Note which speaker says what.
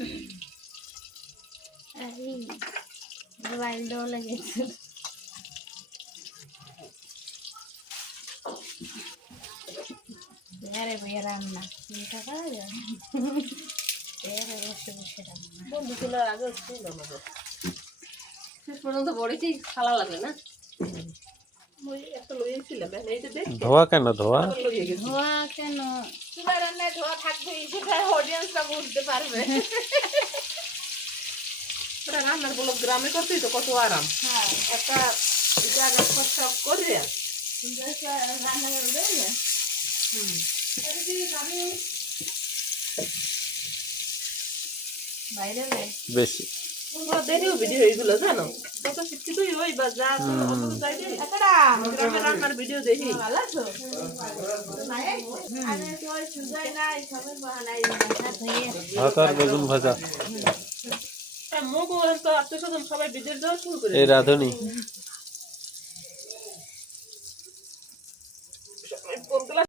Speaker 1: এই মোবাইল দেওয়া লেগেছে। বেড়ে বইয়ে রান্না চিন্তা করা যায়, বেড়ে বসে বসে রান্না।
Speaker 2: বন্ধু তোলার আগে ছিল আমাদের শেষ পর্যন্ত বড়িতেই খালা লাগে না। একটা লইয়েছিলাম এইটা দেখি
Speaker 3: ধোয়া কেন ধোয়া
Speaker 2: লইয়ে গেছি।
Speaker 1: ধোয়া কেন?
Speaker 2: চুলায় রান্নায় ধোয়া থাকবে, সেটা অডিয়েন্সরা বুঝতে পারবে। ওটা রান্নার বলো গ্রামে করতেই তো কত আরাম।
Speaker 1: হ্যাঁ
Speaker 2: একটা জায়গা সব করে
Speaker 1: রান্না করে দেবে। বাইরে
Speaker 3: বেশি
Speaker 2: তোমরা দেখেও ভিডিও এইগুলো জানো, কত শিক্ষিতই হই বা যা গ্রামের রান্নার ভিডিও দেখি।
Speaker 1: ভালো আছো?
Speaker 3: ভাত আর বেগুন ভাজা।
Speaker 2: মুখ তো আত্মীয় স্বজন সবাই বিদেশ যাওয়া শুরু করে
Speaker 3: এই রাঁধুনি